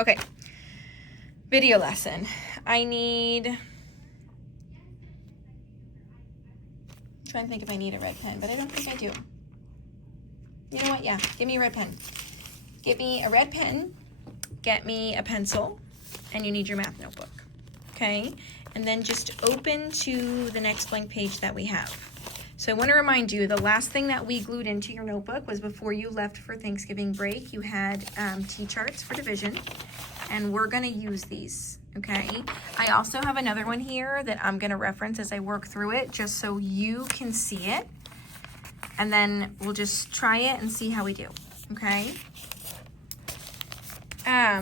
Okay, video lesson. I'm trying to think if I need a red pen, but I don't think I do. You know what? Yeah, give me a red pen. Get me a red pen, get me a pencil, and you need your math notebook, okay? And then just open to the next blank page that we have. So I want to remind you, the last thing that we glued into your notebook was before you left for Thanksgiving break, you had T-charts for division, and we're going to use these, okay? I also have another one here that I'm going to reference as I work through it, just so you can see it, and then we'll just try it and see how we do, okay? I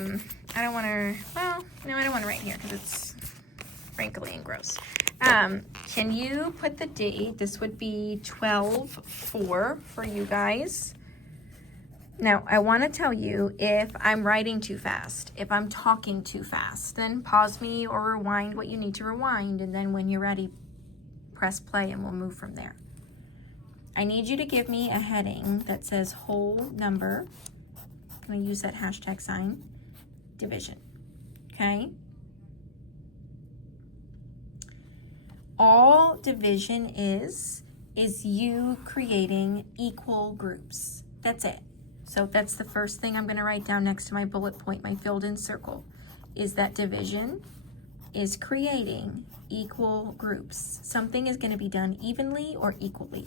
don't want to, well, no, I don't want to write here because it's wrinkly and gross. Can you put the date? This would be 12/4 for you guys. Now, I want to tell you if I'm writing too fast, if I'm talking too fast, then pause me or rewind what you need to rewind, and then when you're ready, press play and we'll move from there. I need you to give me a heading that says whole number. I'm going to use that hashtag sign, division, okay? All division is you creating equal groups. That's it. So that's the first thing I'm going to write down next to my bullet point, my filled in circle, is that division is creating equal groups. Something is going to be done evenly or equally.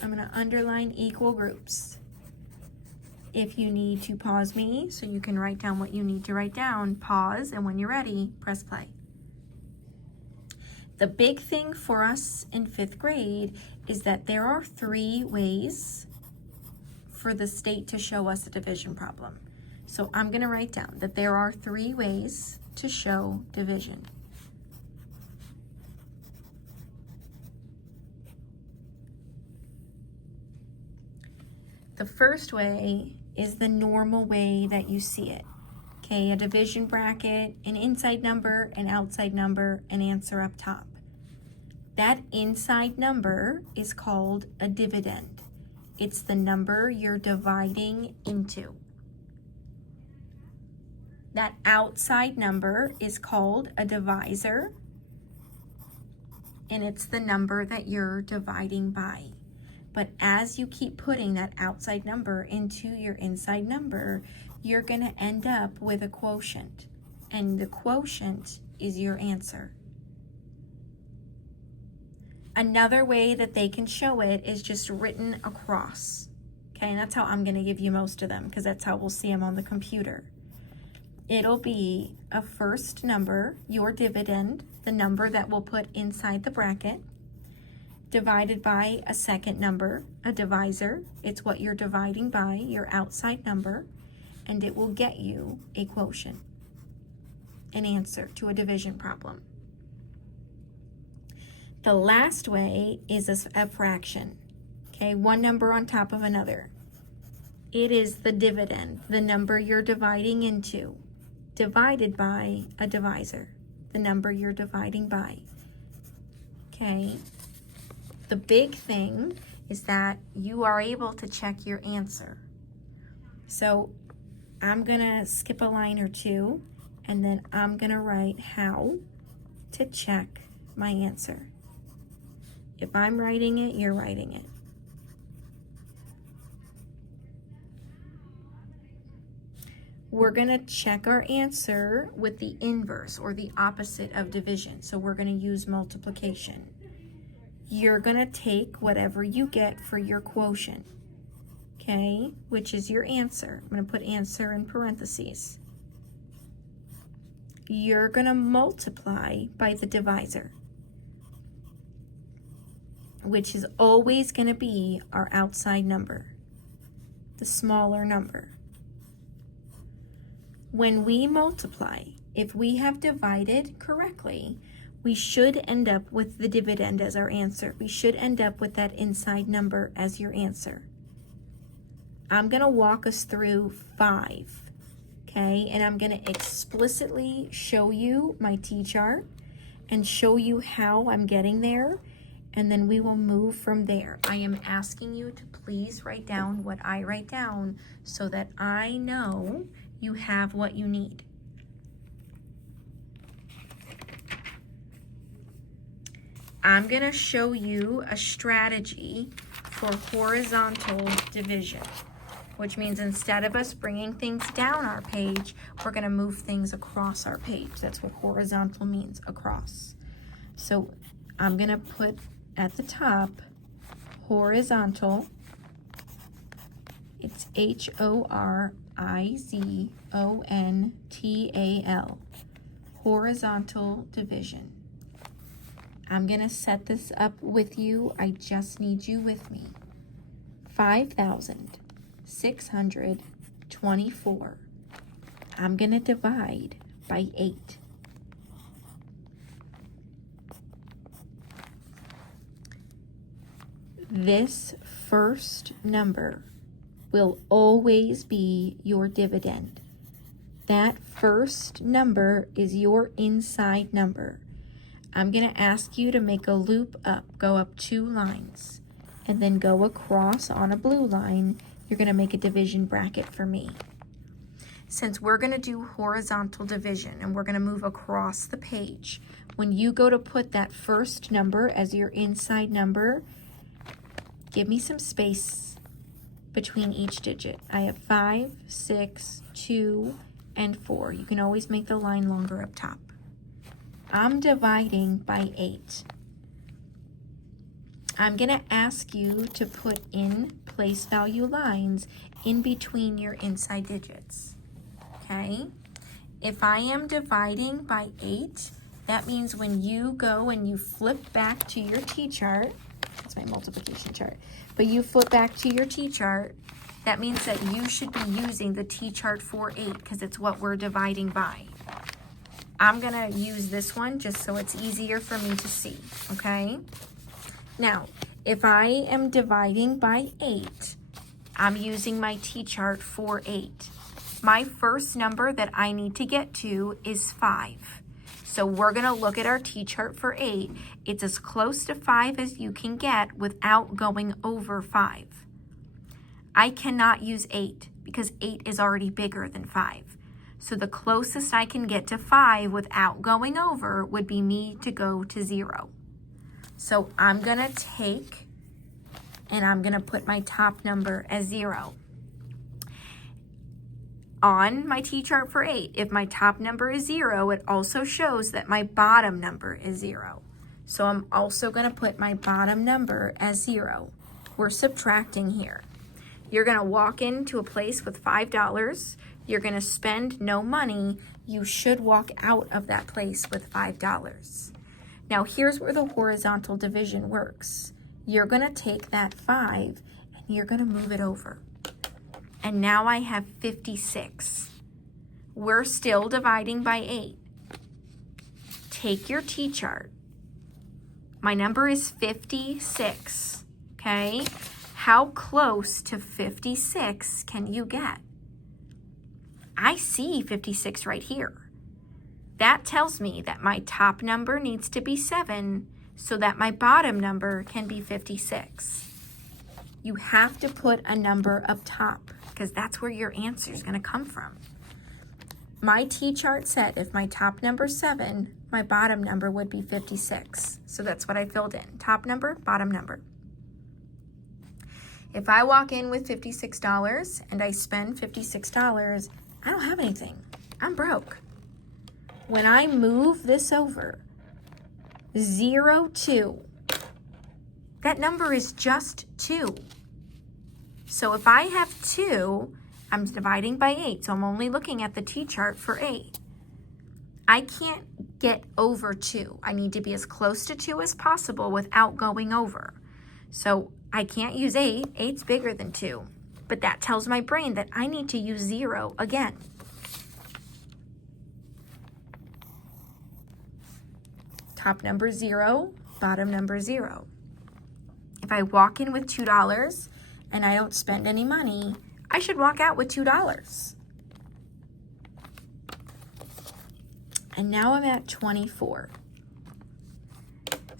I'm going to underline equal groups. If you need to pause me so you can write down what you need to write down, pause, and when you're ready, press play. The big thing for us in 5th grade is that there are 3 ways for the state to show us a division problem. So I'm going to write down that there are 3 ways to show division. The first way is the normal way that you see it. Okay, a division bracket, an inside number, an outside number, an answer up top. That inside number is called a dividend. It's the number you're dividing into. That outside number is called a divisor, and it's the number that you're dividing by. But as you keep putting that outside number into your inside number, you're going to end up with a quotient. And the quotient is your answer. Another way that they can show it is just written across. Okay, and that's how I'm going to give you most of them, because that's how we'll see them on the computer. It'll be a first number, your dividend, the number that we'll put inside the bracket, divided by a second number, a divisor. It's what you're dividing by, your outside number, and it will get you a quotient, an answer to a division problem. The last way is a fraction, okay? One number on top of another. It is the dividend, the number you're dividing into, divided by a divisor, the number you're dividing by, okay? The big thing is that you are able to check your answer. So I'm gonna skip a line or two, and then I'm gonna write how to check my answer. If I'm writing it, you're writing it. We're gonna check our answer with the inverse or the opposite of division. So we're gonna use multiplication. You're gonna take whatever you get for your quotient, okay, which is your answer. I'm gonna put answer in parentheses. You're gonna multiply by the divisor, which is always gonna be our outside number, the smaller number. When we multiply, if we have divided correctly, we should end up with the dividend as our answer. We should end up with that inside number as your answer. I'm going to walk us through 5, okay? And I'm going to explicitly show you my T-chart and show you how I'm getting there. and then we will move from there. I am asking you to please write down what I write down so that I know you have what you need. I'm going to show you a strategy for horizontal division, which means instead of us bringing things down our page, we're going to move things across our page. That's what horizontal means, across. So I'm going to put at the top horizontal. It's HORIZONTAL, horizontal division. I'm going to set this up with you. I just need you with me. 5,624. I'm going to divide by 8. This first number will always be your dividend. That first number is your inside number. I'm going to ask you to make a loop up, go up 2 lines, and then go across on a blue line. You're going to make a division bracket for me. Since we're going to do horizontal division and we're going to move across the page, when you go to put that first number as your inside number, give me some space between each digit. I have 5, 6, 2, and 4. You can always make the line longer up top. I'm dividing by 8. I'm going to ask you to put in place value lines in between your inside digits. Okay? If I am dividing by 8, that means when you go and you flip back to your T-chart, that's my multiplication chart, but you flip back to your T-chart, that means that you should be using the T-chart for 8 because it's what we're dividing by. I'm going to use this one just so it's easier for me to see, okay? Now, if I am dividing by 8, I'm using my T-chart for 8. My first number that I need to get to is 5. So we're going to look at our T-chart for 8. It's as close to 5 as you can get without going over 5. I cannot use 8 because 8 is already bigger than 5. So the closest I can get to 5 without going over would be me to go to 0. So I'm going to take and I'm going to put my top number as 0. On my T-chart for 8, if my top number is 0, it also shows that my bottom number is 0. So I'm also going to put my bottom number as 0. We're subtracting here. You're going to walk into a place with $5. You're going to spend no money. You should walk out of that place with $5. Now, here's where the horizontal division works. You're going to take that 5 and you're going to move it over. And now I have 56. We're still dividing by 8. Take your T-chart. My number is 56, okay? How close to 56 can you get? I see 56 right here. That tells me that my top number needs to be 7 so that my bottom number can be 56. You have to put a number up top because that's where your answer is going to come from. My T-chart said if my top number is 7, my bottom number would be 56. So that's what I filled in. Top number, bottom number. If I walk in with $56 and I spend $56, I don't have anything. I'm broke. When I move this over, 0, 2, that number is just 2. So if I have 2, I'm dividing by 8, so I'm only looking at the T-chart for 8. I can't get over 2. I need to be as close to 2 as possible without going over. So I can't use 8. 8's bigger than 2. But that tells my brain that I need to use 0 again. Top number 0, bottom number 0. If I walk in with $2 and I don't spend any money, I should walk out with $2. And now I'm at 24.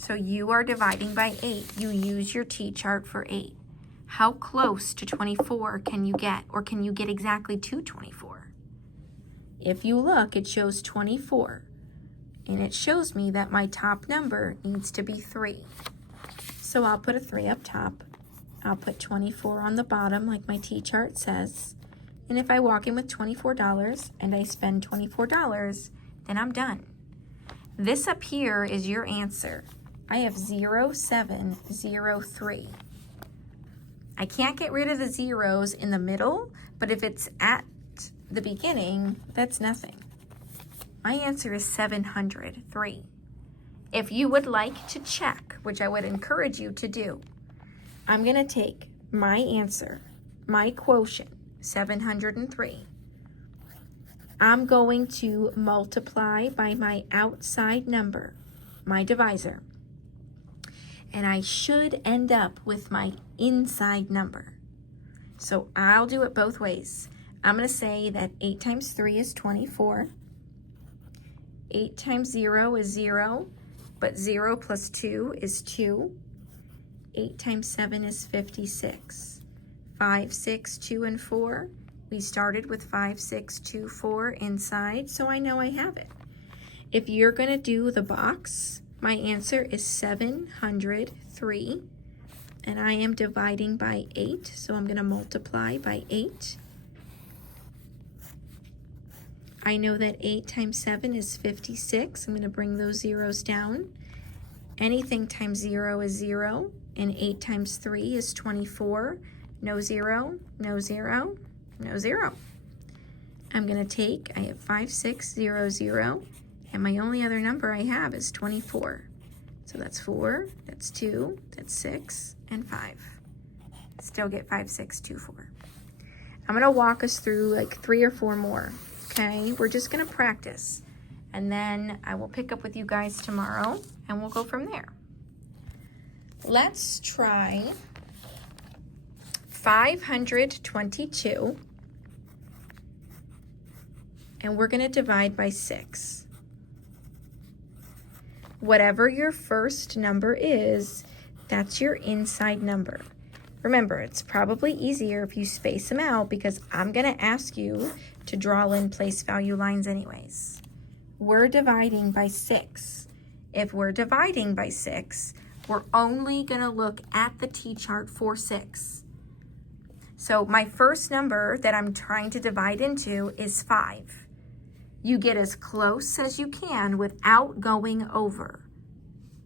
So you are dividing by 8. You use your T-chart for 8. How close to 24 can you get, or can you get exactly to 24? If you look, it shows 24, and it shows me that my top number needs to be 3. So I'll put a 3 up top. I'll put 24 on the bottom like my T-chart says. And if I walk in with $24 and I spend $24, then I'm done. This up here is your answer. I have 0703. I can't get rid of the zeros in the middle, but if it's at the beginning, that's nothing. My answer is 703. If you would like to check, which I would encourage you to do, I'm going to take my answer, my quotient, 703. I'm going to multiply by my outside number, my divisor, and I should end up with my inside number. So I'll do it both ways. I'm going to say that 8 times 3 is 24. 8 times 0 is 0, but 0 plus 2 is 2. 8 times 7 is 56. 5, 6, 2, and 4. We started with 5, 6, 2, 4 inside, so I know I have it. If you're going to do the box, my answer is 703, and I am dividing by 8, so I'm going to multiply by 8. I know that 8 times 7 is 56. I'm going to bring those zeros down. Anything times 0 is 0, and 8 times 3 is 24. No 0, no 0, no 0. I'm going to take, I have 5600, and my only other number I have is 24. So that's 4, that's 2, that's 6, and 5. Still get 5624. I'm going to walk us through like 3 or 4 more. Okay, we're just going to practice, and then I will pick up with you guys tomorrow, and we'll go from there. Let's try 522, and we're going to divide by 6. Whatever your first number is, that's your inside number. Remember, it's probably easier if you space them out because I'm going to ask you to draw in place value lines anyways. We're dividing by 6. If we're dividing by 6, we're only going to look at the T-chart for 6. So my first number that I'm trying to divide into is 5. You get as close as you can without going over.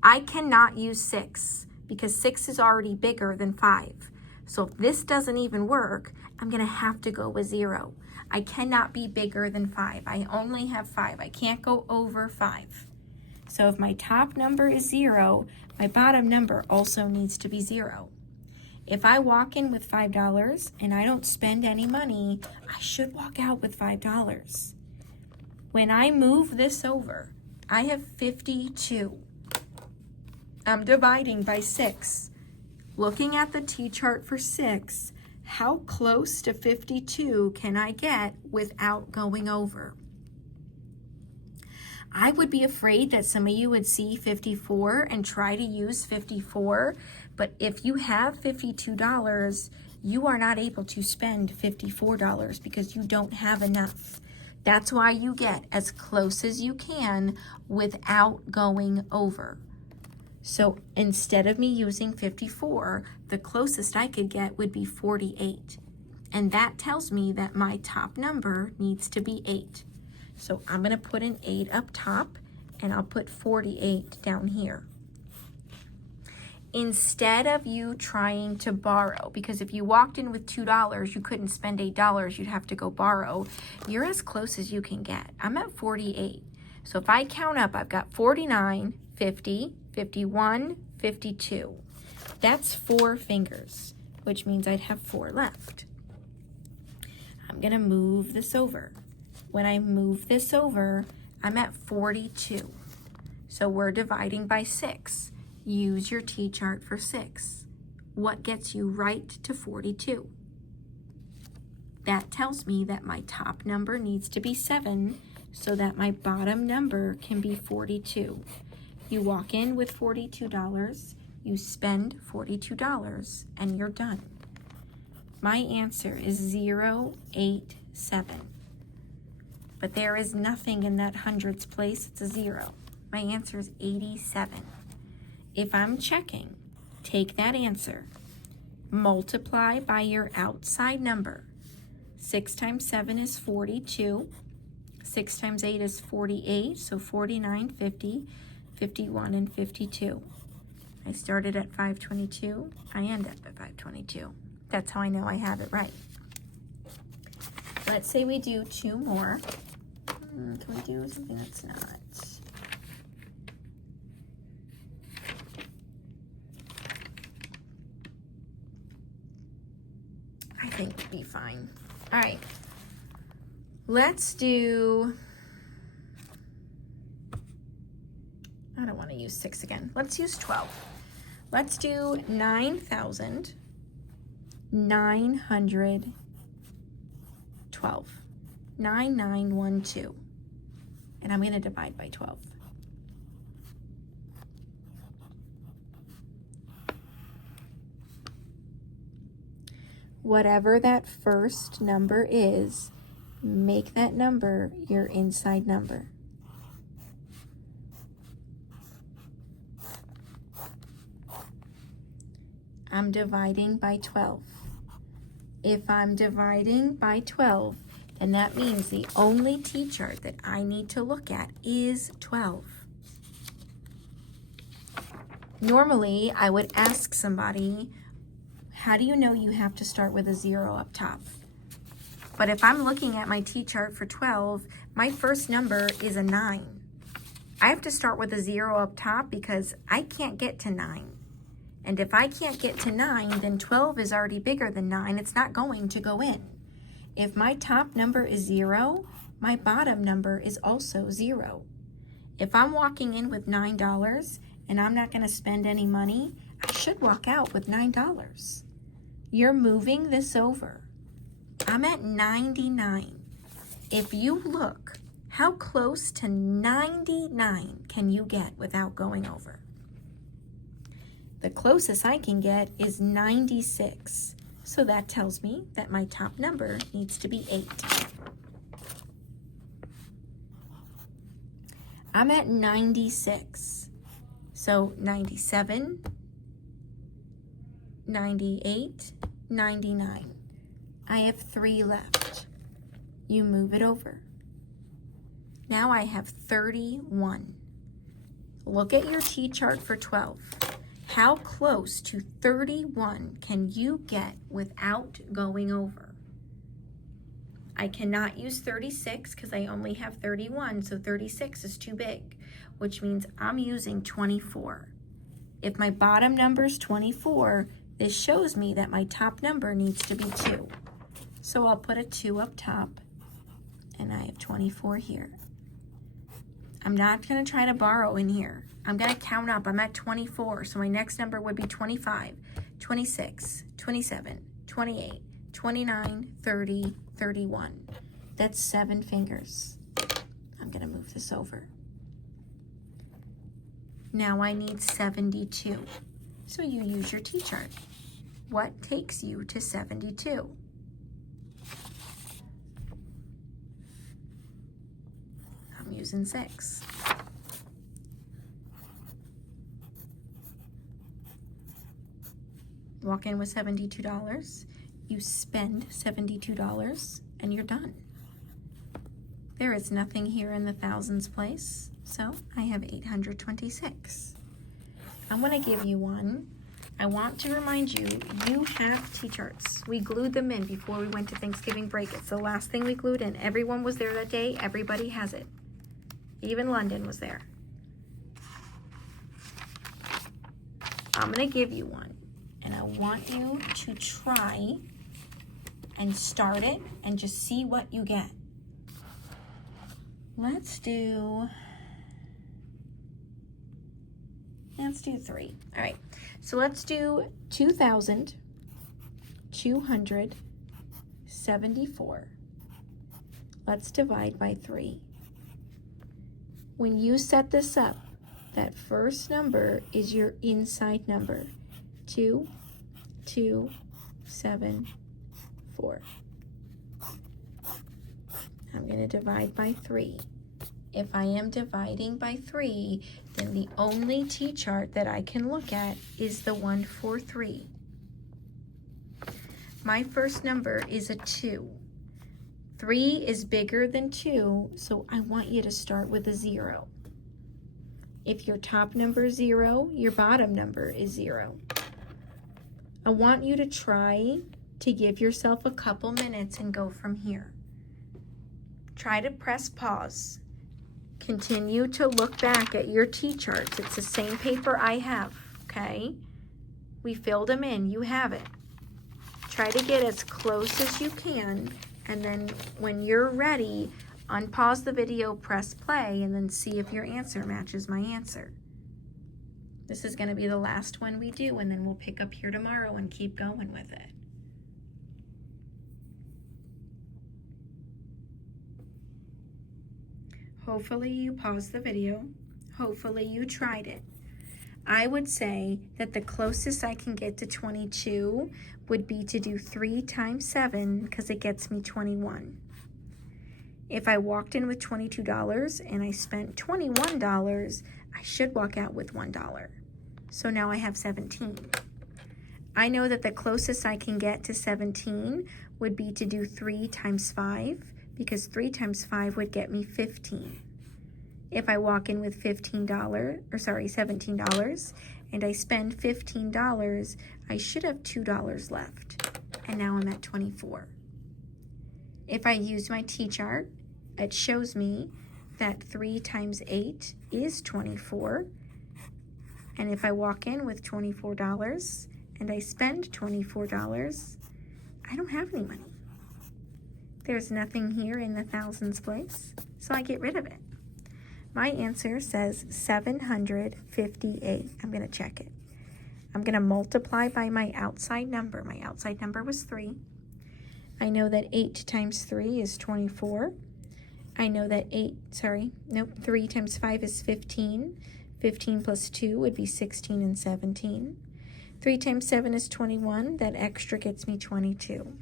I cannot use 6 because 6 is already bigger than 5. So if this doesn't even work, I'm going to have to go with 0. I cannot be bigger than 5. I only have 5. I can't go over 5. So if my top number is 0, my bottom number also needs to be 0. If I walk in with $5 and I don't spend any money, I should walk out with $5. When I move this over, I have 52. I'm dividing by 6. Looking at the T-chart for 6, how close to 52 can I get without going over? I would be afraid that some of you would see 54 and try to use 54, but if you have $52, you are not able to spend $54 because you don't have enough. That's why you get as close as you can without going over. So instead of me using 54, the closest I could get would be 48. And that tells me that my top number needs to be 8. So I'm going to put an 8 up top, and I'll put 48 down here. Instead of you trying to borrow, because if you walked in with $2, you couldn't spend $8, you'd have to go borrow. You're as close as you can get. I'm at 48. So if I count up, I've got 49, 50, 51, 52. That's 4 fingers, which means I'd have 4 left. I'm going to move this over. When I move this over, I'm at 42. So we're dividing by 6. Use your T-chart for 6. What gets you right to 42? That tells me that my top number needs to be 7 so that my bottom number can be 42. You walk in with $42, you spend $42, and you're done. My answer is 087. But there is nothing in that hundreds place, it's a 0. My answer is 87. If I'm checking, take that answer, multiply by your outside number. 6 times 7 is 42. 6 times 8 is 48, so 49, 50, 51, and 52. I started at 522. I end up at 522. That's how I know I have it right. Let's say we do 2 more. Can we do something that's not? I think we'll be fine. All right. Let's do, I don't want to use 6 again. Let's use 12. Let's do 9,912. 9912. And I'm going to divide by 12. Whatever that first number is, make that number your inside number. I'm dividing by 12. If I'm dividing by 12, then that means the only T-chart that I need to look at is 12. Normally, I would ask somebody, how do you know you have to start with a 0 up top? But if I'm looking at my T-chart for 12, my first number is a 9. I have to start with a 0 up top because I can't get to 9. And if I can't get to 9, then 12 is already bigger than 9. It's not going to go in. If my top number is 0, my bottom number is also 0. If I'm walking in with $9 and I'm not going to spend any money, I should walk out with $9. You're moving this over. I'm at 99. If you look, how close to 99 can you get without going over? The closest I can get is 96. So that tells me that my top number needs to be 8. I'm at 96. So 97, 98, 99. I have 3 left. You move it over. Now I have 31. Look at your T-chart for 12. How close to 31 can you get without going over? I cannot use 36 because I only have 31, so 36 is too big, which means I'm using 24. If my bottom number is 24, this shows me that my top number needs to be 2. So I'll put a 2 up top, and I have 24 here. I'm not going to try to borrow in here. I'm going to count up. I'm at 24, so my next number would be 25, 26, 27, 28, 29, 30, 31. That's 7 fingers. I'm going to move this over. Now I need 72. So you use your T-chart. What takes you to 72? I'm using 6. Walk in with $72. You spend $72 and you're done. There is nothing here in the thousands place, so I have 826. I want to give you one. I want to remind you, you have T-charts. We glued them in before we went to Thanksgiving break. It's the last thing we glued in. Everyone was there that day. Everybody has it. Even London was there. I'm going to give you one, and I want you to try and start it and just see what you get. Let's do 3. All right, so let's do 2,274. Let's divide by 3. When you set this up, that first number is your inside number. 2, 2, 7, 4. I'm going to divide by 3. If I am dividing by 3, then the only T-chart that I can look at is the one for 3. My first number is a 2. 3 is bigger than 2, so I want you to start with a 0. If your top number is 0, your bottom number is 0. I want you to try to give yourself a couple minutes and go from here. Try to press pause. Continue to look back at your T-charts. It's the same paper I have, okay? We filled them in. You have it. Try to get as close as you can, and then when you're ready, unpause the video, press play, and then see if your answer matches my answer. This is going to be the last one we do, and then we'll pick up here tomorrow and keep going with it. Hopefully you paused the video. Hopefully you tried it. I would say that the closest I can get to 22 would be to do 3 times 7 because it gets me 21. If I walked in with $22 and I spent $21, I should walk out with $1. So now I have 17. I know that the closest I can get to 17 would be to do 3 times 5 because 3 times 5 would get me 15. If I walk in with $17 and I spend $15, I should have $2 left. And now I'm at 24. If I use my T-chart, it shows me that 3 times 8 is 24. And if I walk in with $24 and I spend $24, I don't have any money. There's nothing here in the thousands place, so I get rid of it. My answer says 758. I'm going to check it. I'm going to multiply by my outside number. My outside number was 3. I know that 8 times 3 is 24. I know that 3 times 5 is 15. 15 plus 2 would be 16 and 17. 3 times 7 is 21. That extra gets me 22.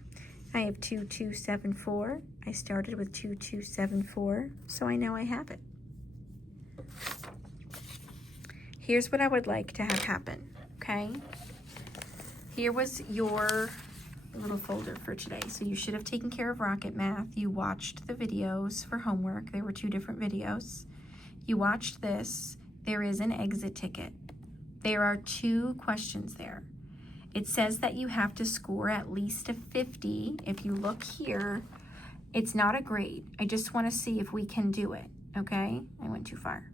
I have 2274. I started with 2274, so I know I have it. Here's what I would like to have happen, okay? Here was your little folder for today. So you should have taken care of Rocket Math. You watched the videos for homework. There were 2 different videos. You watched this. There is an exit ticket. There are 2 questions there. It says that you have to score at least a 50. If you look here, it's not a grade. I just want to see if we can do it, okay? I went too far.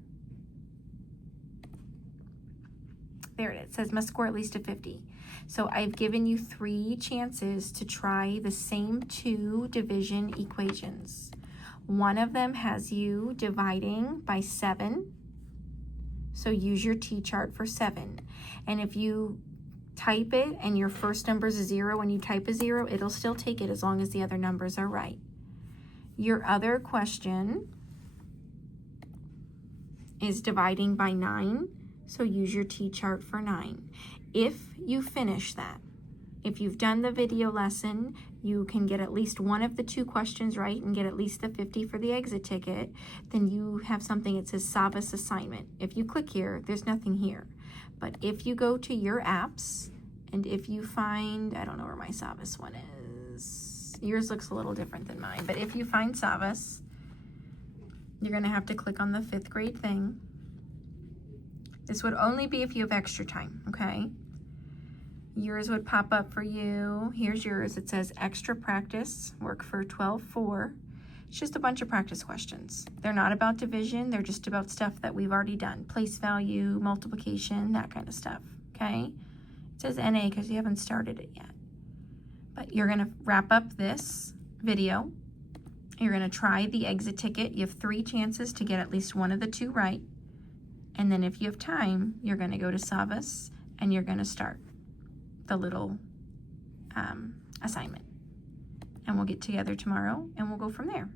There it is. It says must score at least a 50. So I've given you 3 chances to try the same 2 division equations. One of them has you dividing by 7. So use your T-chart for 7. And if you type it and your first number is a 0 and you type a 0, it'll still take it as long as the other numbers are right. Your other question is dividing by 9. So use your T-chart for 9. If you finish that, if you've done the video lesson, you can get at least one of the 2 questions right and get at least the 50 for the exit ticket, then you have something that says Savas assignment. If you click here, there's nothing here. But if you go to your apps, and if you find, I don't know where my Savas one is. Yours looks a little different than mine. But if you find Savas, you're going to have to click on the 5th grade thing. This would only be if you have extra time, okay? Yours would pop up for you. Here's yours. It says extra practice, work for 12-4. It's just a bunch of practice questions. They're not about division. They're just about stuff that we've already done. Place value, multiplication, that kind of stuff, okay? It says NA because you haven't started it yet. But you're going to wrap up this video. You're going to try the exit ticket. You have 3 chances to get at least one of the 2 right. And then if you have time, you're going to go to Savas and you're going to start the little assignment. And we'll get together tomorrow and we'll go from there.